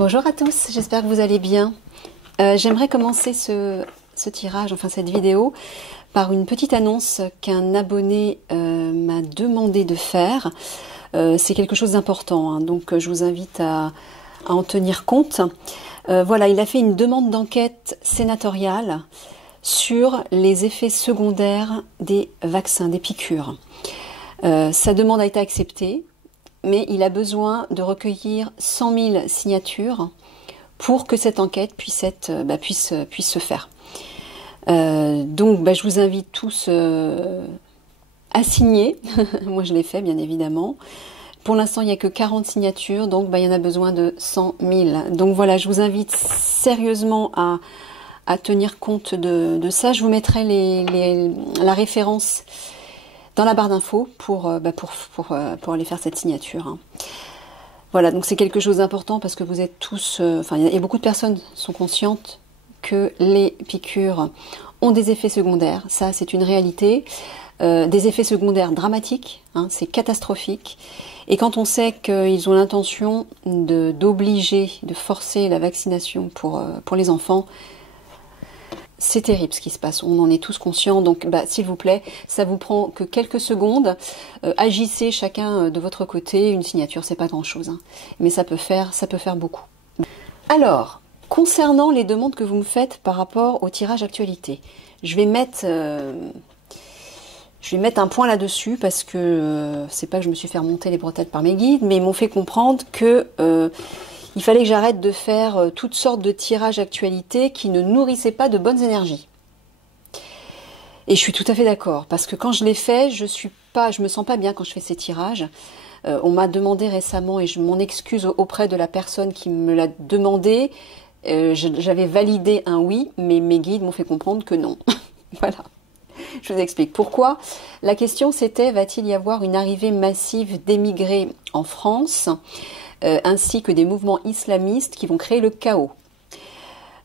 Bonjour à tous, j'espère que vous allez bien. J'aimerais commencer ce tirage, enfin cette vidéo, par une petite annonce qu'un abonné m'a demandé de faire. C'est quelque chose d'important, hein, donc je vous invite à en tenir compte. Voilà, il a fait une demande d'enquête sénatoriale sur les effets secondaires des vaccins, des piqûres. Sa demande a été acceptée, mais il a besoin de recueillir 100 000 signatures pour que cette enquête puisse se faire. Donc je vous invite tous à signer. Moi je l'ai fait bien évidemment. Pour l'instant il n'y a que 40 signatures, donc il y en a besoin de 100 000. Donc voilà, je vous invite sérieusement à tenir compte de ça. Je vous mettrai la référence dans la barre d'infos pour aller faire cette signature. Hein. Voilà, donc c'est quelque chose d'important parce que vous êtes tous... il y a beaucoup de personnes qui sont conscientes que les piqûres ont des effets secondaires. Ça, c'est une réalité. Des effets secondaires dramatiques, hein, c'est catastrophique. Et quand on sait qu'ils ont l'intention d'obliger, de forcer la vaccination pour les enfants, c'est terrible ce qui se passe, on en est tous conscients, donc s'il vous plaît, ça vous prend que quelques secondes, agissez chacun de votre côté, une signature c'est pas grand chose, hein, mais ça peut faire beaucoup. Alors, concernant les demandes que vous me faites par rapport au tirage actualité, je vais mettre un point là-dessus parce que c'est pas que je me suis fait remonter les bretelles par mes guides, mais ils m'ont fait comprendre que il fallait que j'arrête de faire toutes sortes de tirages actualité qui ne nourrissaient pas de bonnes énergies. Et je suis tout à fait d'accord, parce que quand je l'ai fait, je me sens pas bien quand je fais ces tirages. On m'a demandé récemment, et je m'en excuse auprès de la personne qui me l'a demandé, j'avais validé un oui, mais mes guides m'ont fait comprendre que non. Voilà. Je vous explique pourquoi. La question c'était, va-t-il y avoir une arrivée massive d'émigrés en France ainsi que des mouvements islamistes qui vont créer le chaos.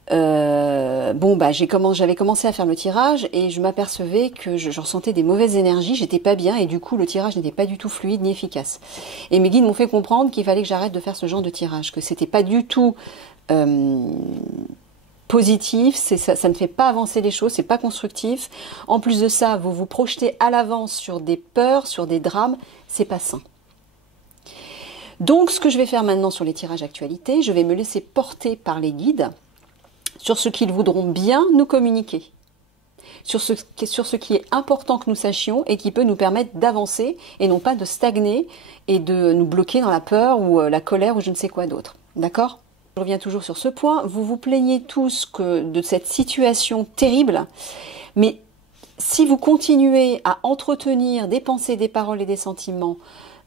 J'avais commencé à faire le tirage et je m'apercevais que je ressentais des mauvaises énergies, j'étais pas bien et du coup le tirage n'était pas du tout fluide ni efficace. Et mes guides m'ont fait comprendre qu'il fallait que j'arrête de faire ce genre de tirage, que c'était pas du tout positif, ça ne fait pas avancer les choses, c'est pas constructif. En plus de ça, vous vous projetez à l'avance sur des peurs, sur des drames, c'est pas sain. Donc, ce que je vais faire maintenant sur les tirages actualité, je vais me laisser porter par les guides sur ce qu'ils voudront bien nous communiquer, sur ce qui est important que nous sachions et qui peut nous permettre d'avancer et non pas de stagner et de nous bloquer dans la peur ou la colère ou je ne sais quoi d'autre. D'accord ? Je reviens toujours sur ce point. Vous vous plaignez tous de cette situation terrible, mais si vous continuez à entretenir des pensées, des paroles et des sentiments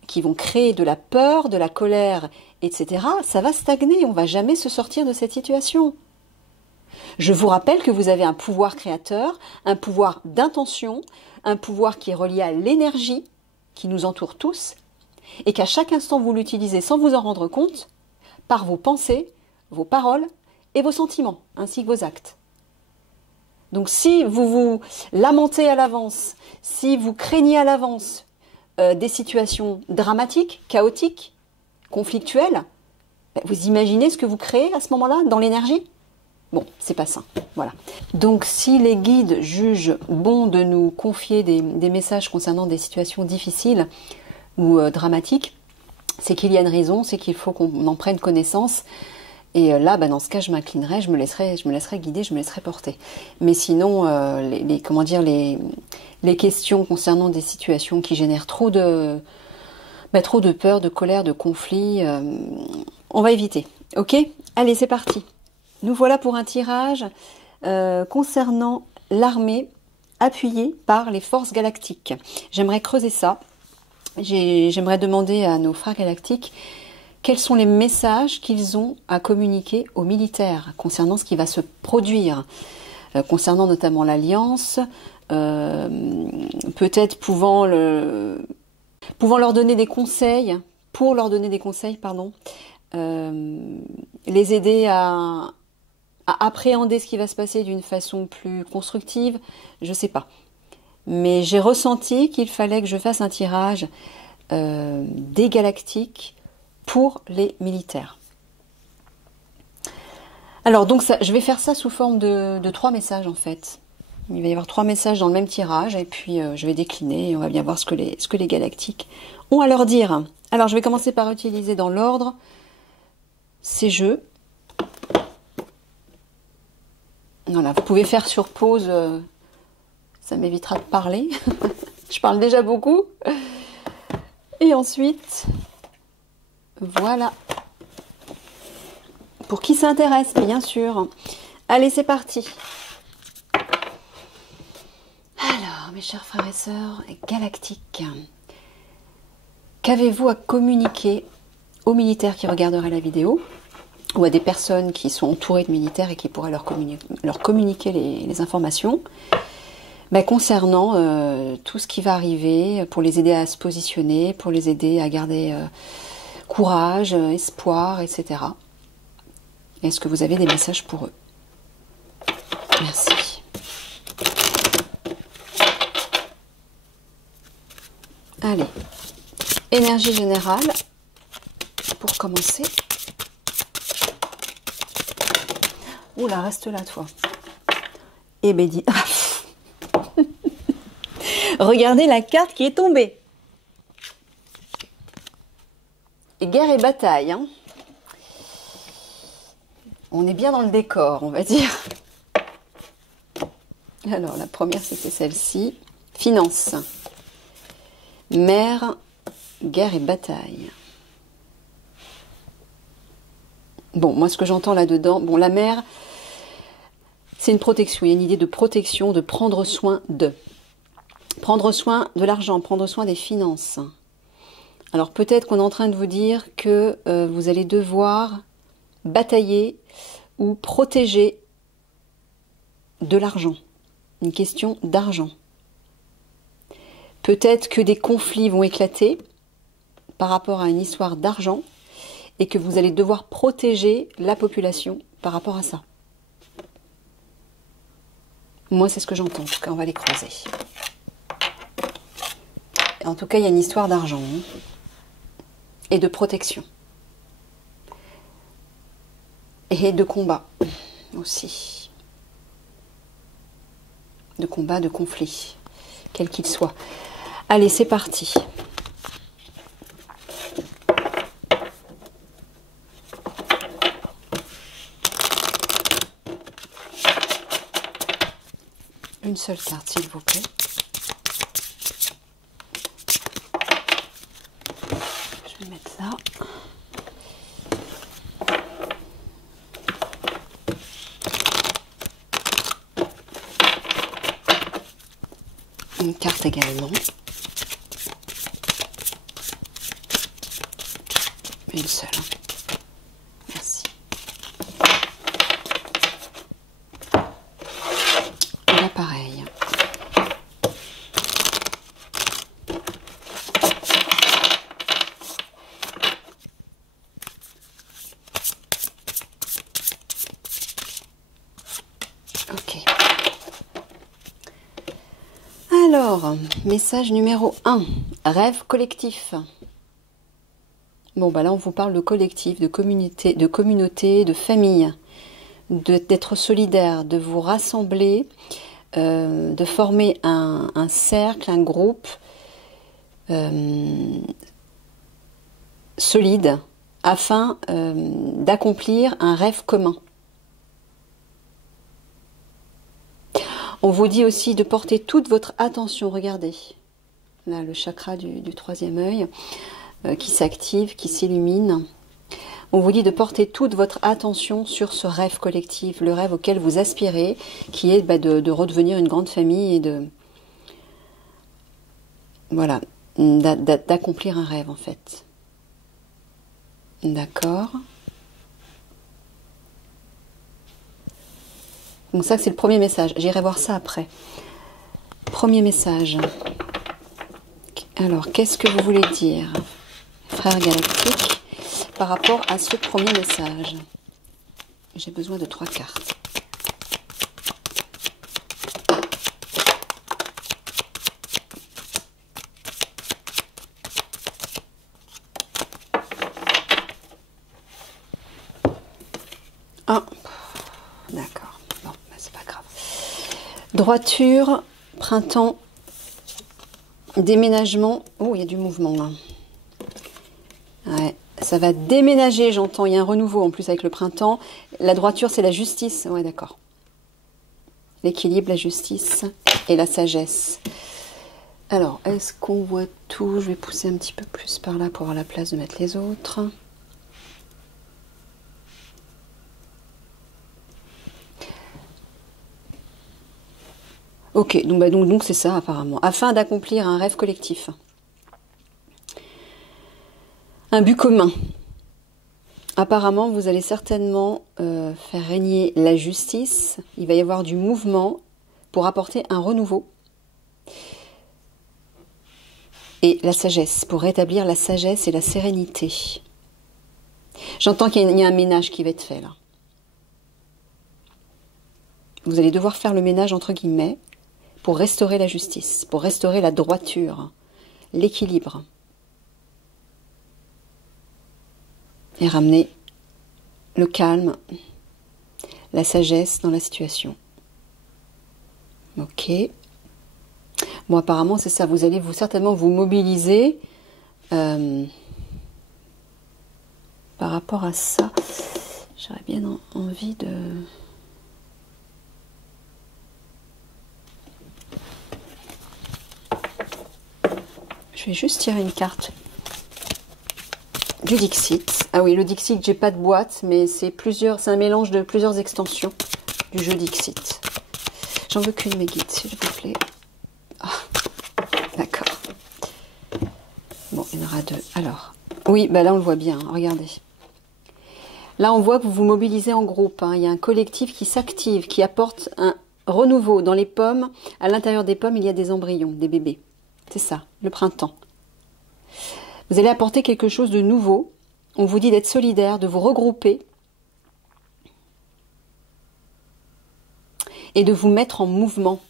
qui vont créer de la peur, de la colère, etc., ça va stagner, on ne va jamais se sortir de cette situation. Je vous rappelle que vous avez un pouvoir créateur, un pouvoir d'intention, un pouvoir qui est relié à l'énergie qui nous entoure tous, et qu'à chaque instant vous l'utilisez sans vous en rendre compte, par vos pensées, vos paroles et vos sentiments, ainsi que vos actes. Donc si vous vous lamentez à l'avance, si vous craignez à l'avance des situations dramatiques, chaotiques, conflictuelles, vous imaginez ce que vous créez à ce moment-là dans l'énergie ? Bon, c'est pas sain. Voilà. Donc si les guides jugent bon de nous confier des messages concernant des situations difficiles ou dramatiques, c'est qu'il y a une raison, c'est qu'il faut qu'on en prenne connaissance. Et là, dans ce cas, je m'inclinerai, je me laisserai guider, je me laisserai porter. Mais sinon, les questions concernant des situations qui génèrent trop de peur, de colère, de conflit, on va éviter. Ok ? Allez, c'est parti. Nous voilà pour un tirage concernant l'armée appuyée par les forces galactiques. J'aimerais creuser ça. J'aimerais demander à nos frères galactiques quels sont les messages qu'ils ont à communiquer aux militaires concernant ce qui va se produire, concernant notamment l'Alliance, peut-être pouvant leur donner des conseils, les aider à appréhender ce qui va se passer d'une façon plus constructive, je ne sais pas. Mais j'ai ressenti qu'il fallait que je fasse un tirage des galactiques pour les militaires. Alors donc ça, je vais faire ça sous forme de 3 messages en fait. Il va y avoir 3 messages dans le même tirage et puis je vais décliner et on va bien voir ce que les galactiques ont à leur dire. Alors je vais commencer par utiliser dans l'ordre ces jeux. Voilà, vous pouvez faire sur pause, ça m'évitera de parler. Je parle déjà beaucoup. Et ensuite, voilà. Pour qui s'intéresse, bien sûr. Allez, c'est parti. Alors, mes chers frères et sœurs galactiques, qu'avez-vous à communiquer aux militaires qui regarderaient la vidéo ou à des personnes qui sont entourées de militaires et qui pourraient leur communiquer les informations concernant tout ce qui va arriver, pour les aider à se positionner, pour les aider à garder courage, espoir, etc. Est-ce que vous avez des messages pour eux? Merci. Allez, énergie générale pour commencer. Oula, reste là, toi. Eh ben dis. Regardez la carte qui est tombée. Guerre et bataille. Hein. On est bien dans le décor, on va dire. Alors, la première, c'était celle-ci. Finance. Mer, guerre et bataille. Bon, moi, ce que j'entends là-dedans, bon, la mer, c'est une protection. Il y a une idée de protection, de prendre soin de. Prendre soin de l'argent, prendre soin des finances. Alors, peut-être qu'on est en train de vous dire que vous allez devoir batailler ou protéger de l'argent. Une question d'argent. Peut-être que des conflits vont éclater par rapport à une histoire d'argent et que vous allez devoir protéger la population par rapport à ça. Moi, c'est ce que j'entends. En tout cas, on va les croiser. En tout cas, il y a une histoire d'argent et de protection. Et de combat aussi. De combat, de conflit, quel qu'il soit. Allez, c'est parti. Une seule carte, s'il vous plaît. Je vais mettre ça. Une carte également. Une seule. Merci. Là, pareil. Ok. Alors, message numéro 1. Rêve collectif. Bon, bah là, on vous parle de collectif, de communauté, de famille, d'être solidaire, de vous rassembler, de former un cercle, un groupe solide afin d'accomplir un rêve commun. On vous dit aussi de porter toute votre attention, regardez, là le chakra du troisième œil qui s'active, qui s'illumine. On vous dit de porter toute votre attention sur ce rêve collectif, le rêve auquel vous aspirez, qui est de redevenir une grande famille et de voilà, d'accomplir un rêve en fait. D'accord. Donc ça c'est le premier message. J'irai voir ça après. Premier message. Alors qu'est-ce que vous voulez dire, frère galactique, par rapport à ce premier message? J'ai besoin de 3 cartes. Ah, Droiture, printemps, déménagement. Oh, il y a du mouvement là. Ouais, ça va déménager, j'entends. Il y a un renouveau en plus avec le printemps. La droiture, c'est la justice. Ouais, d'accord. L'équilibre, la justice et la sagesse. Alors, est-ce qu'on voit tout? Je vais pousser un petit peu plus par là pour avoir la place de mettre les autres. Ok, donc c'est ça apparemment. Afin d'accomplir un rêve collectif. Un but commun. Apparemment, vous allez certainement faire régner la justice. Il va y avoir du mouvement pour apporter un renouveau. Et la sagesse, pour rétablir la sagesse et la sérénité. J'entends qu'il y a un ménage qui va être fait là. Vous allez devoir faire le ménage entre guillemets pour restaurer la justice, pour restaurer la droiture, l'équilibre. Et ramener le calme, la sagesse dans la situation. Ok. Bon, apparemment, c'est ça. Vous allez certainement vous mobiliser par rapport à ça. J'aurais bien envie de... Je vais juste tirer une carte du Dixit. Ah oui, le Dixit, j'ai pas de boîte, mais c'est un mélange de plusieurs extensions du jeu Dixit. J'en veux qu'une, mes guides, s'il vous plaît. Ah, d'accord. Bon, il y en aura deux. Alors, oui, bah là on le voit bien, hein, regardez. Là on voit que vous vous mobilisez en groupe. Hein. Il y a un collectif qui s'active, qui apporte un renouveau. Dans les pommes, à l'intérieur des pommes, il y a des embryons, des bébés. C'est ça, le printemps. Vous allez apporter quelque chose de nouveau. On vous dit d'être solidaire, de vous regrouper et de vous mettre en mouvement.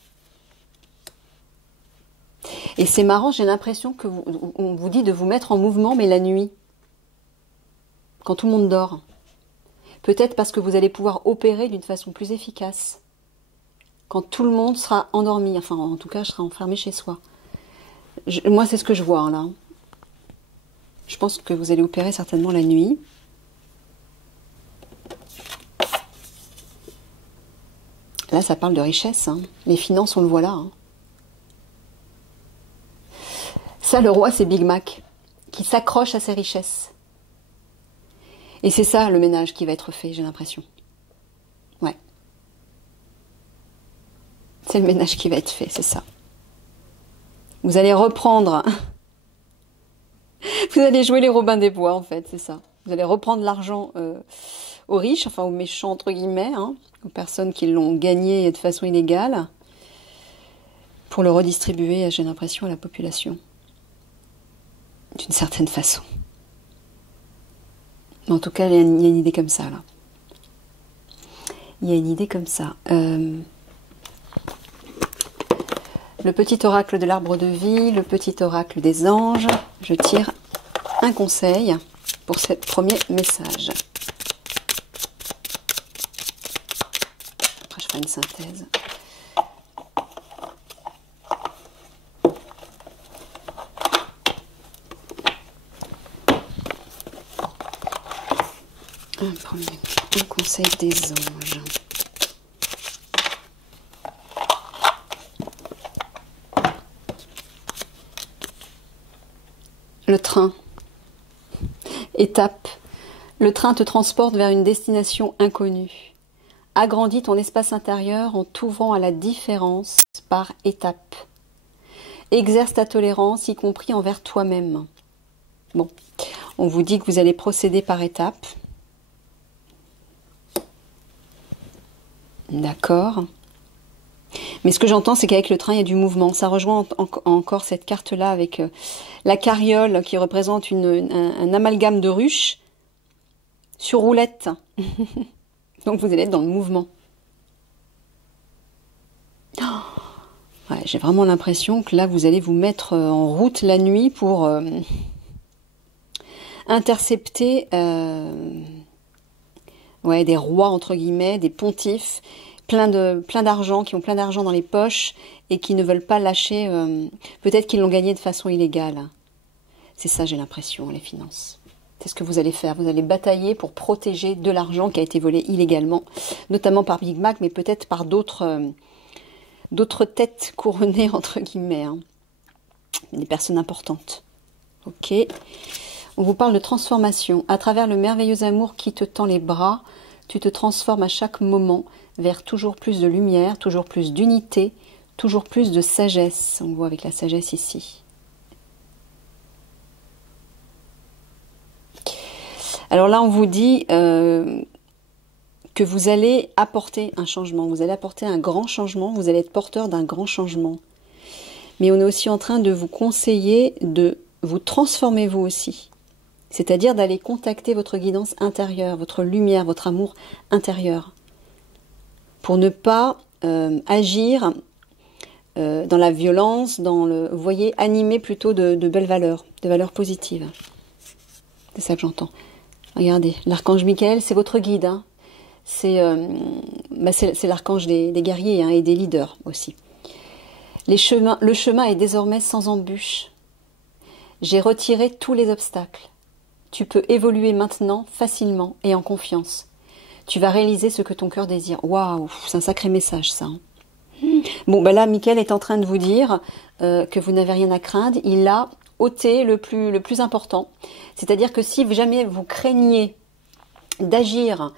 Et c'est marrant, j'ai l'impression on vous dit de vous mettre en mouvement, mais la nuit, quand tout le monde dort. Peut-être parce que vous allez pouvoir opérer d'une façon plus efficace. Quand tout le monde sera endormi, enfin en tout cas, je serai enfermé chez soi. Moi, c'est ce que je vois hein, là. Je pense que vous allez opérer certainement la nuit. Là, ça parle de richesse. Hein. Les finances, on le voit là. Hein. Ça, le roi, c'est Big Mac, qui s'accroche à ses richesses. Et c'est ça, le ménage qui va être fait, j'ai l'impression. Ouais. C'est le ménage qui va être fait, c'est ça. Vous allez reprendre... Vous allez jouer les Robins des Bois, en fait, c'est ça. Vous allez reprendre l'argent aux riches, enfin aux méchants, entre guillemets, hein, aux personnes qui l'ont gagné de façon illégale, pour le redistribuer, j'ai l'impression, à la population. D'une certaine façon. Mais en tout cas, il y a une idée comme ça, là. Il y a une idée comme ça. Le petit oracle de l'arbre de vie, le petit oracle des anges. Je tire un conseil pour ce premier message. Après, je ferai une synthèse. Un conseil des anges. Le train. Étape. Le train te transporte vers une destination inconnue. Agrandis ton espace intérieur en t'ouvrant à la différence par étapes. Exerce ta tolérance, y compris envers toi-même. Bon, on vous dit que vous allez procéder par étapes. D'accord. Mais ce que j'entends, c'est qu'avec le train, il y a du mouvement. Ça rejoint encore cette carte-là avec la carriole qui représente un amalgame de ruches sur roulette. Donc vous allez être dans le mouvement. Oh ouais, j'ai vraiment l'impression que là, vous allez vous mettre en route la nuit pour intercepter des rois, entre guillemets, des pontifes, plein d'argent, qui ont plein d'argent dans les poches et qui ne veulent pas lâcher. Peut-être qu'ils l'ont gagné de façon illégale. C'est ça, j'ai l'impression, les finances. C'est ce que vous allez faire. Vous allez batailler pour protéger de l'argent qui a été volé illégalement, notamment par Big Mac, mais peut-être par d'autres têtes couronnées, entre guillemets. Hein. Des personnes importantes. Ok. On vous parle de transformation. À travers le merveilleux amour qui te tend les bras, tu te transformes à chaque moment vers toujours plus de lumière, toujours plus d'unité, toujours plus de sagesse. On voit avec la sagesse ici. Alors là, on vous dit que vous allez apporter un changement. Vous allez apporter un grand changement. Vous allez être porteur d'un grand changement. Mais on est aussi en train de vous conseiller de vous transformer vous aussi. C'est-à-dire d'aller contacter votre guidance intérieure, votre lumière, votre amour intérieur. Pour ne pas agir dans la violence, vous voyez, animer plutôt de belles valeurs, de valeurs positives. C'est ça que j'entends. Regardez, l'archange Michael, c'est votre guide. Hein. C'est l'archange des guerriers hein, et des leaders aussi. Le chemin est désormais sans embûche. J'ai retiré tous les obstacles. Tu peux évoluer maintenant facilement et en confiance. Tu vas réaliser ce que ton cœur désire. Waouh, c'est un sacré message ça. Hein. Bon, ben là, Michael est en train de vous dire que vous n'avez rien à craindre. Il a ôté le plus important. C'est-à-dire que si jamais vous craignez d'agir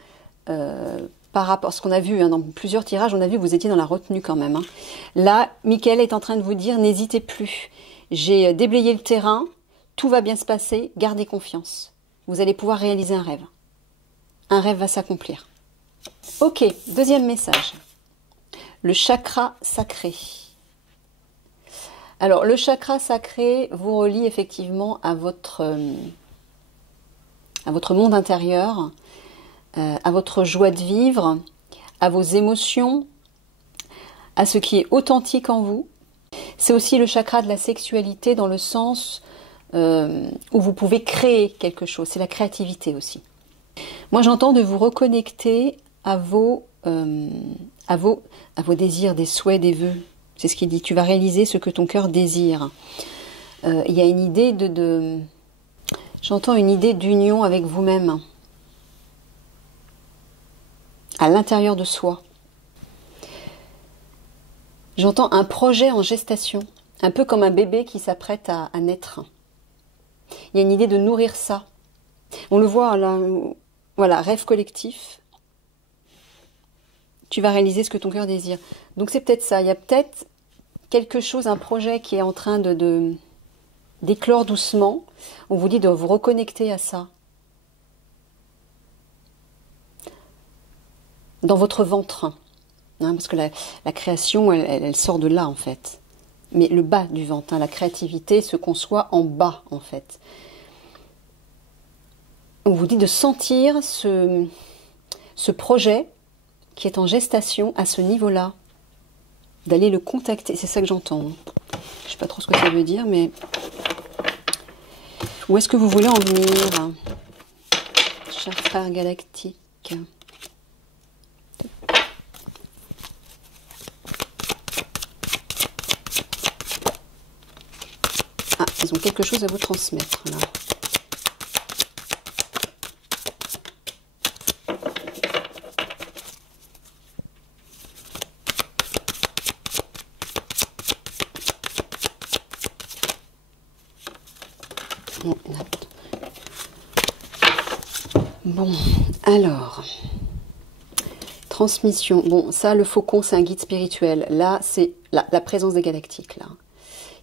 par rapport à ce qu'on a vu hein, dans plusieurs tirages, on a vu que vous étiez dans la retenue quand même. Hein. Là, Michael est en train de vous dire, n'hésitez plus. J'ai déblayé le terrain. Tout va bien se passer, gardez confiance. Vous allez pouvoir réaliser un rêve. Un rêve va s'accomplir. Ok, deuxième message. Le chakra sacré. Alors, le chakra sacré vous relie effectivement à votre monde intérieur, à votre joie de vivre, à vos émotions, à ce qui est authentique en vous. C'est aussi le chakra de la sexualité dans le sens où vous pouvez créer quelque chose. C'est la créativité aussi. Moi, j'entends de vous reconnecter à vos désirs, des souhaits, des vœux. C'est ce qu'il dit. Tu vas réaliser ce que ton cœur désire. Il y a une idée j'entends une idée d'union avec vous-même. À l'intérieur de soi. J'entends un projet en gestation. Un peu comme un bébé qui s'apprête à naître. Il y a une idée de nourrir ça. On le voit là, voilà, rêve collectif. Tu vas réaliser ce que ton cœur désire. Donc c'est peut-être ça. Il y a peut-être quelque chose, un projet qui est en train d'éclore doucement. On vous dit de vous reconnecter à ça. Dans votre ventre. Hein, parce que la création, elle sort de là en fait. Mais le bas du ventre, hein, la créativité se conçoit en bas en fait. On vous dit de sentir ce projet qui est en gestation à ce niveau-là, d'aller le contacter. C'est ça que j'entends. Je ne sais pas trop ce que ça veut dire, mais où est-ce que vous voulez en venir, chers frères galactiques? Ah, ils ont quelque chose à vous transmettre, là. Bon, alors, transmission. Bon, ça, le faucon, c'est un guide spirituel. Là, c'est la présence des galactiques, là,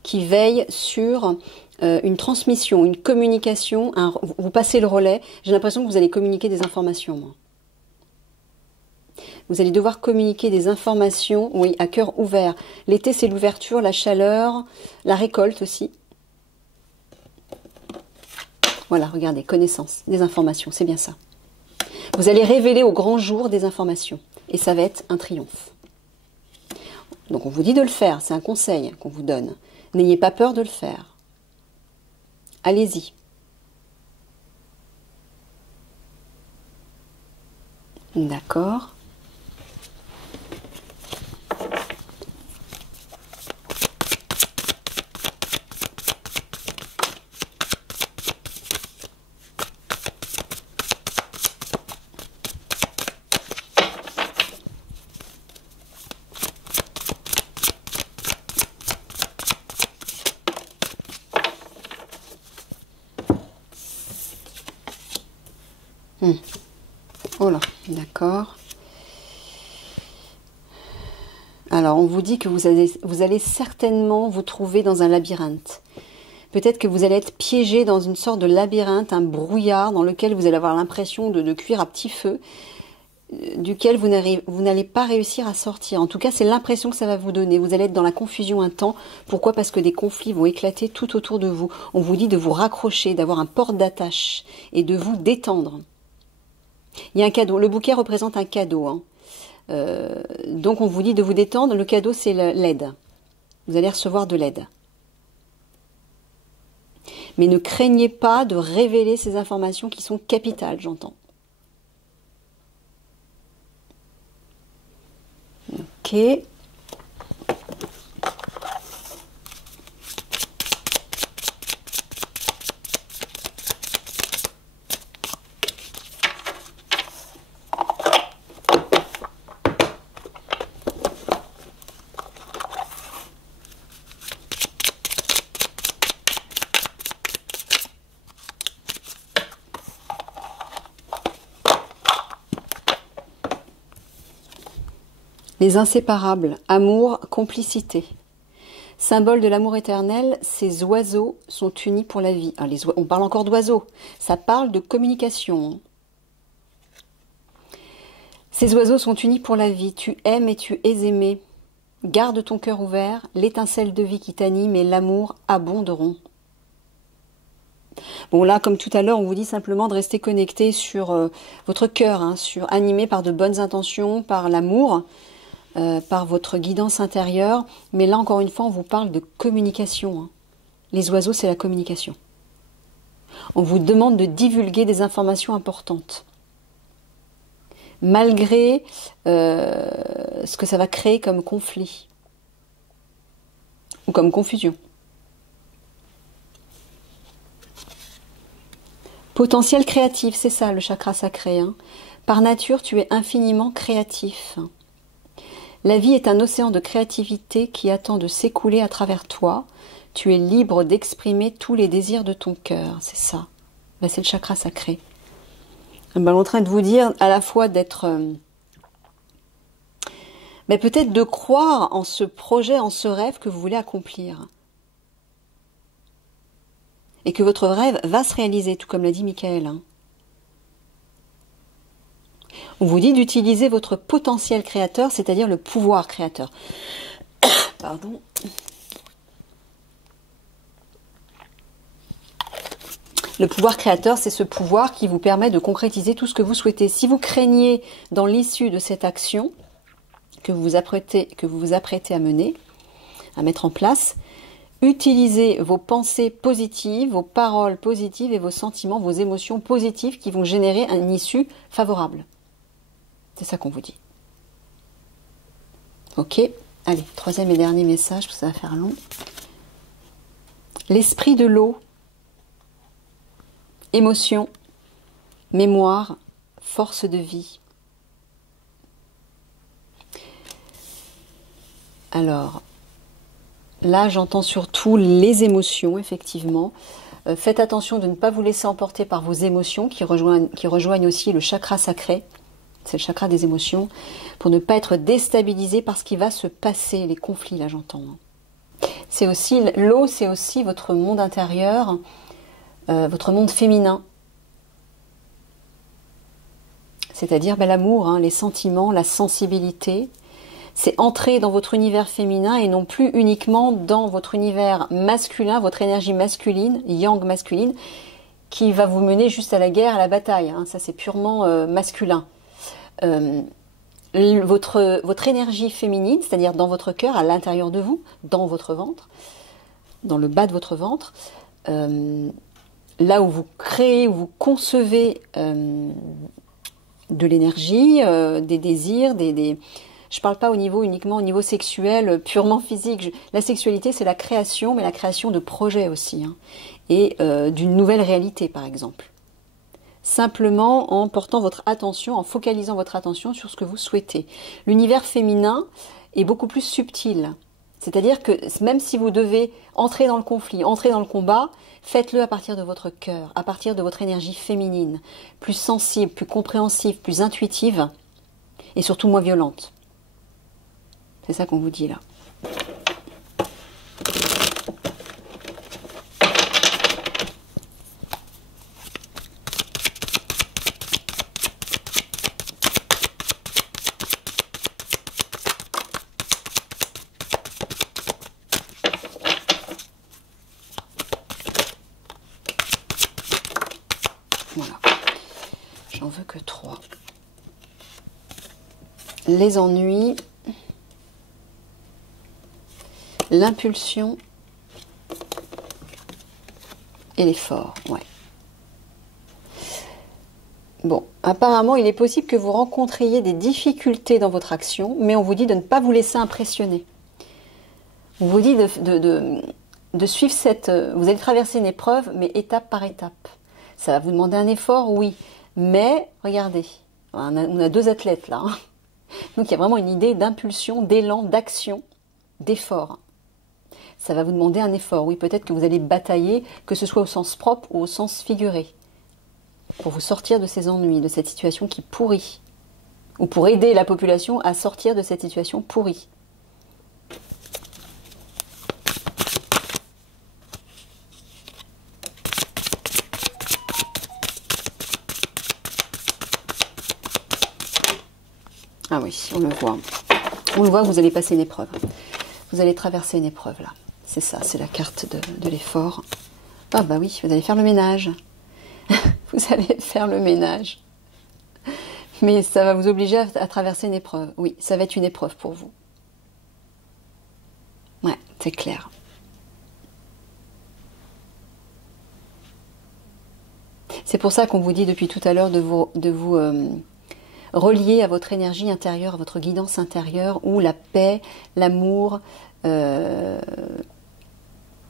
qui veille sur une transmission, une communication. Vous passez le relais. J'ai l'impression que vous allez communiquer des informations, moi. Vous allez devoir communiquer des informations, oui, à cœur ouvert. L'été, c'est l'ouverture, la chaleur, la récolte aussi. Voilà, regardez, connaissance, des informations, c'est bien ça. Vous allez révéler au grand jour des informations. Et ça va être un triomphe. Donc on vous dit de le faire, c'est un conseil qu'on vous donne. N'ayez pas peur de le faire. Allez-y. D'accord. D'accord. Alors, on vous dit que vous allez certainement vous trouver dans un labyrinthe. Peut-être que vous allez être piégé dans une sorte de labyrinthe, un brouillard dans lequel vous allez avoir l'impression de cuire à petit feu, duquel vous n'allez pas réussir à sortir. En tout cas, c'est l'impression que ça va vous donner. Vous allez être dans la confusion un temps. Pourquoi? Parce que des conflits vont éclater tout autour de vous. On vous dit de vous raccrocher, d'avoir un port d'attache et de vous détendre. Il y a un cadeau. Le bouquet représente un cadeau, hein. Donc on vous dit de vous détendre. Le cadeau, c'est l'aide. Vous allez recevoir de l'aide. Mais ne craignez pas de révéler ces informations qui sont capitales, j'entends. Ok. Les inséparables, amour, complicité. Symbole de l'amour éternel, ces oiseaux sont unis pour la vie. Ah, on parle encore d'oiseaux, ça parle de communication. Ces oiseaux sont unis pour la vie, tu aimes et tu es aimé. Garde ton cœur ouvert, l'étincelle de vie qui t'anime et l'amour abonderont. Bon là, comme tout à l'heure, on vous dit simplement de rester connecté sur votre cœur, hein, animé par de bonnes intentions, par l'amour, par votre guidance intérieure. Mais là, encore une fois, on vous parle de communication, hein. Les oiseaux, c'est la communication. On vous demande de divulguer des informations importantes. Malgré ce que ça va créer comme conflit ou comme confusion. Potentiel créatif, c'est ça le chakra sacré, hein. Par nature, tu es infiniment créatif. La vie est un océan de créativité qui attend de s'écouler à travers toi. Tu es libre d'exprimer tous les désirs de ton cœur, c'est ça. Ben, c'est le chakra sacré. Ben, on est en train de vous dire à la fois d'être... peut-être de croire en ce projet, en ce rêve que vous voulez accomplir. Et que votre rêve va se réaliser, tout comme l'a dit Michael, hein. On vous dit d'utiliser votre potentiel créateur, c'est-à-dire le pouvoir créateur. Pardon. Le pouvoir créateur, c'est ce pouvoir qui vous permet de concrétiser tout ce que vous souhaitez. Si vous craignez dans l'issue de cette action que vous vous apprêtez à mener, à mettre en place, utilisez vos pensées positives, vos paroles positives et vos sentiments, vos émotions positives qui vont générer une issue favorable. C'est ça qu'on vous dit. Ok, allez, troisième et dernier message, parce que ça va faire long. L'esprit de l'eau, émotion, mémoire, force de vie. Alors, là j'entends surtout les émotions, effectivement. Faites attention de ne pas vous laisser emporter par vos émotions qui rejoignent aussi le chakra sacré. C'est le chakra des émotions, pour ne pas être déstabilisé par ce qui va se passer, les conflits, là j'entends. C'est aussi, l'eau, c'est aussi votre monde intérieur, votre monde féminin. C'est-à-dire l'amour, hein, les sentiments, la sensibilité. C'est entrer dans votre univers féminin et non plus uniquement dans votre univers masculin, votre énergie masculine, yang masculine, qui va vous mener juste à la guerre, à la bataille, hein. Ça c'est purement masculin. Votre énergie féminine, c'est-à-dire dans votre cœur, à l'intérieur de vous, dans votre ventre, dans le bas de votre ventre, là où vous créez, où vous concevez de l'énergie, des désirs, je ne parle pas uniquement au niveau sexuel, purement physique. La sexualité, c'est la création, mais la création de projets aussi, hein, et d'une nouvelle réalité, par exemple. Simplement en portant votre attention, en focalisant votre attention sur ce que vous souhaitez. L'univers féminin est beaucoup plus subtil. C'est-à-dire que même si vous devez entrer dans le conflit, entrer dans le combat, faites-le à partir de votre cœur, à partir de votre énergie féminine, plus sensible, plus compréhensive, plus intuitive et surtout moins violente. C'est ça qu'on vous dit là. Voilà. J'en veux que 3. Les ennuis, l'impulsion et l'effort. Ouais. Bon, apparemment, il est possible que vous rencontriez des difficultés dans votre action, mais on vous dit de ne pas vous laisser impressionner. On vous dit de suivre cette... Vous allez traverser une épreuve, mais étape par étape. Ça va vous demander un effort, oui. Mais, regardez, on a 2 athlètes là. Hein. Donc il y a vraiment une idée d'impulsion, d'élan, d'action, d'effort. Ça va vous demander un effort. Oui, peut-être que vous allez batailler, que ce soit au sens propre ou au sens figuré, pour vous sortir de ces ennuis, de cette situation qui pourrit. Ou pour aider la population à sortir de cette situation pourrie. Ah oui, on le voit. On le voit, vous allez passer une épreuve. Vous allez traverser une épreuve, là. C'est ça, c'est la carte de l'effort. Ah bah oui, vous allez faire le ménage. Vous allez faire le ménage. Mais ça va vous obliger à traverser une épreuve. Oui, ça va être une épreuve pour vous. Ouais, c'est clair. C'est pour ça qu'on vous dit depuis tout à l'heure de vous relié à votre énergie intérieure, à votre guidance intérieure, où la paix, l'amour et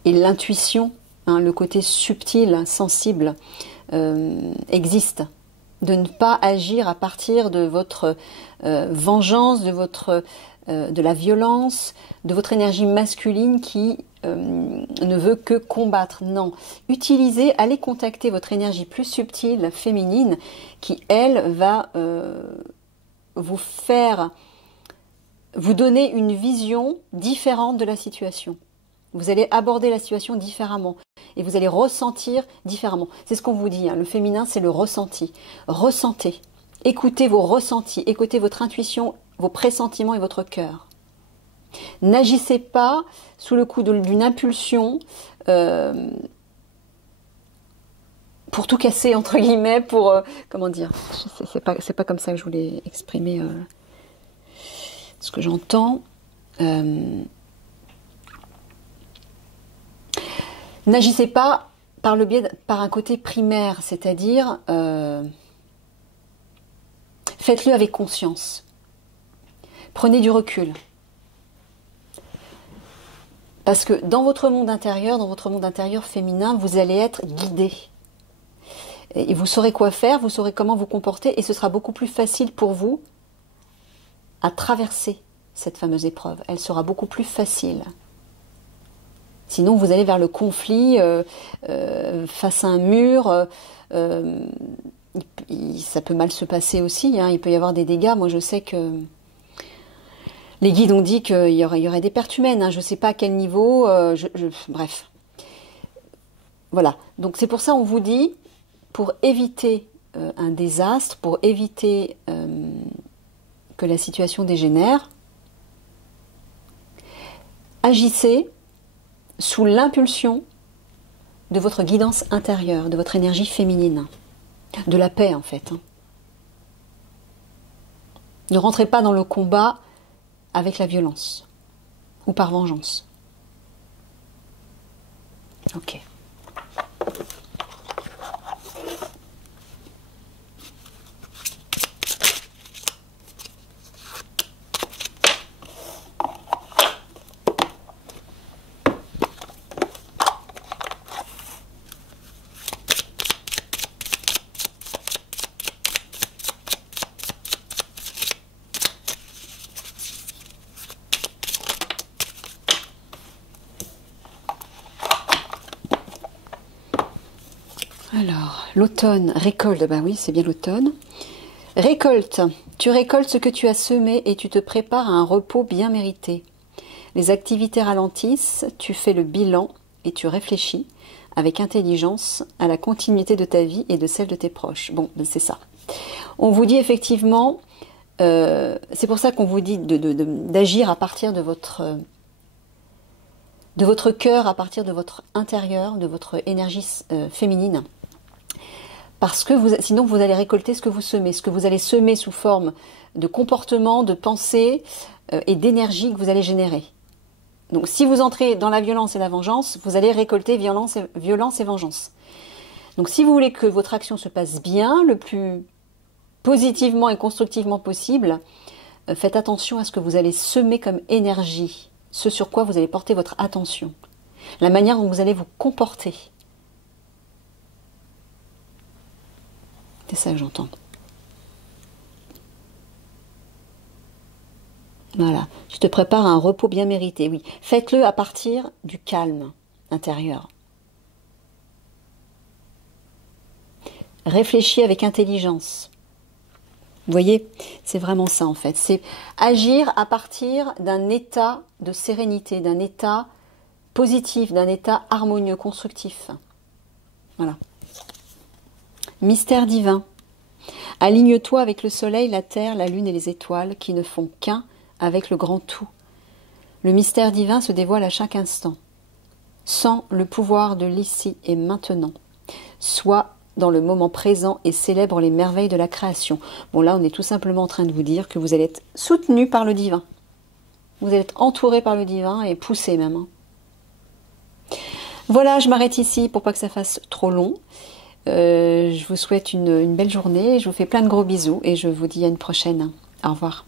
l'intuition, hein, le côté subtil, sensible, existent. De ne pas agir à partir de votre vengeance, de la violence, de votre énergie masculine qui ne veut que combattre. Non. Utilisez, allez contacter votre énergie plus subtile, féminine, qui, elle, va vous donner une vision différente de la situation. Vous allez aborder la situation différemment et vous allez ressentir différemment. C'est ce qu'on vous dit, hein. Le féminin, c'est le ressenti. Ressentez. Écoutez vos ressentis, écoutez votre intuition, vos pressentiments et votre cœur. N'agissez pas sous le coup d'une impulsion pour tout casser, entre guillemets, pour... comment dire, c'est pas comme ça que je voulais exprimer ce que j'entends. N'agissez pas par un côté primaire, c'est-à-dire faites-le avec conscience. Prenez du recul. Parce que dans votre monde intérieur féminin, vous allez être guidé. Et vous saurez quoi faire, vous saurez comment vous comporter, et ce sera beaucoup plus facile pour vous à traverser cette fameuse épreuve. Elle sera beaucoup plus facile. Sinon, vous allez vers le conflit, face à un mur. Ça peut mal se passer aussi, hein. Il peut y avoir des dégâts. Moi, je sais que les guides ont dit qu'il y aurait des pertes humaines, hein. Je ne sais pas à quel niveau. Bref. Voilà. Donc, c'est pour ça qu'on vous dit, pour éviter un désastre, pour éviter que la situation dégénère, agissez sous l'impulsion de votre guidance intérieure, de votre énergie féminine, de la paix en fait. Ne rentrez pas dans le combat avec la violence ou par vengeance. Ok. Alors, l'automne, récolte, bah oui, c'est bien l'automne. Récolte, tu récoltes ce que tu as semé et tu te prépares à un repos bien mérité. Les activités ralentissent, tu fais le bilan et tu réfléchis avec intelligence à la continuité de ta vie et de celle de tes proches. Bon, ben c'est ça. On vous dit effectivement, c'est pour ça qu'on vous dit d'agir à partir de votre cœur, à partir de votre intérieur, de votre énergie féminine. Parce que sinon vous allez récolter ce que vous semez, ce que vous allez semer sous forme de comportement, de pensée et d'énergie que vous allez générer. Donc si vous entrez dans la violence et la vengeance, vous allez récolter violence et vengeance. Donc si vous voulez que votre action se passe bien, le plus positivement et constructivement possible, faites attention à ce que vous allez semer comme énergie, ce sur quoi vous allez porter votre attention, la manière dont vous allez vous comporter. C'est ça que j'entends. Voilà. Tu te prépares à un repos bien mérité, oui. Faites-le à partir du calme intérieur. Réfléchis avec intelligence. Vous voyez, c'est vraiment ça en fait. C'est agir à partir d'un état de sérénité, d'un état positif, d'un état harmonieux, constructif. Voilà. Mystère divin. Aligne-toi avec le soleil, la terre, la lune et les étoiles qui ne font qu'un avec le grand tout. Le mystère divin se dévoile à chaque instant. Sens le pouvoir de l'ici et maintenant. Sois dans le moment présent et célèbre les merveilles de la création. Bon là, on est tout simplement en train de vous dire que vous allez être soutenu par le divin. Vous allez être entouré par le divin et poussé même. Voilà, je m'arrête ici pour pas que ça fasse trop long. Je vous souhaite une belle journée, je vous fais plein de gros bisous et je vous dis à une prochaine. Au revoir.